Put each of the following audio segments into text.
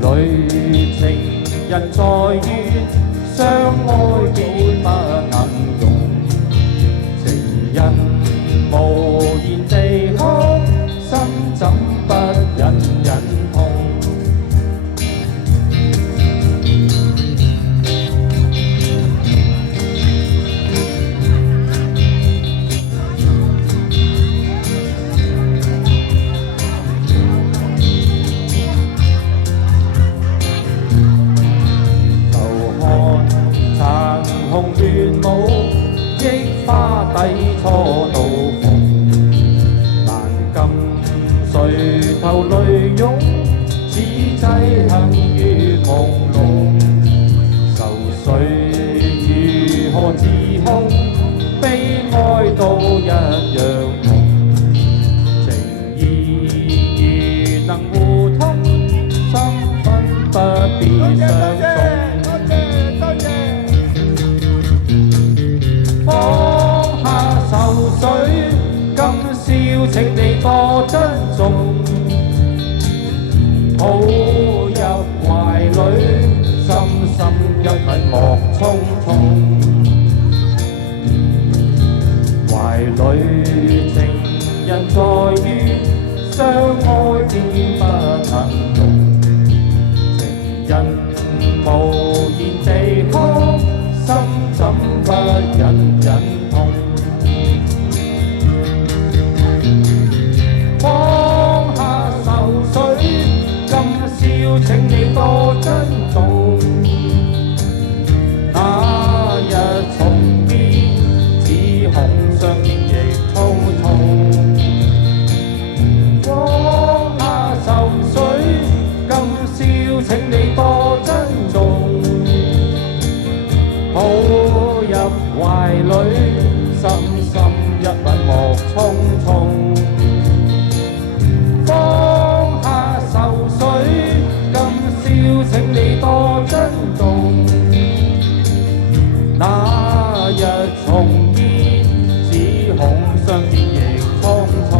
裏情人在於相愛便不能容，情人無言地哭，心怎不隱隱痛？紅亂舞，憶花底初到逢，難禁垂頭淚湧，此際幸於朦朧。愁緒如何自控，悲哀都一樣濃。情義如能互通，心分不必相送。放下愁緒，今宵請你多珍重，抱入懷裏，深深一吻莫匆匆。懷裏情人在於相愛便不能容，情人無言地哭，心怎不隱隱痛？放下愁緒，今宵請你多珍重。那日重見，只恐相見亦匆匆。放下愁緒，今宵請你多珍重。抱入懷裏，深深一吻莫匆匆。放下愁緒，今宵請你多珍重。那日重見，只恐相見亦匆匆。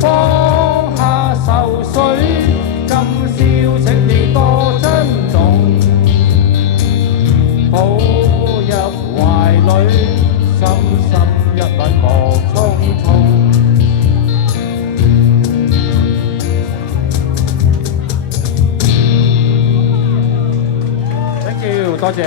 放下愁緒，今宵請你多珍重。抱入懷裏，深深一吻莫匆匆。Thank you，多謝。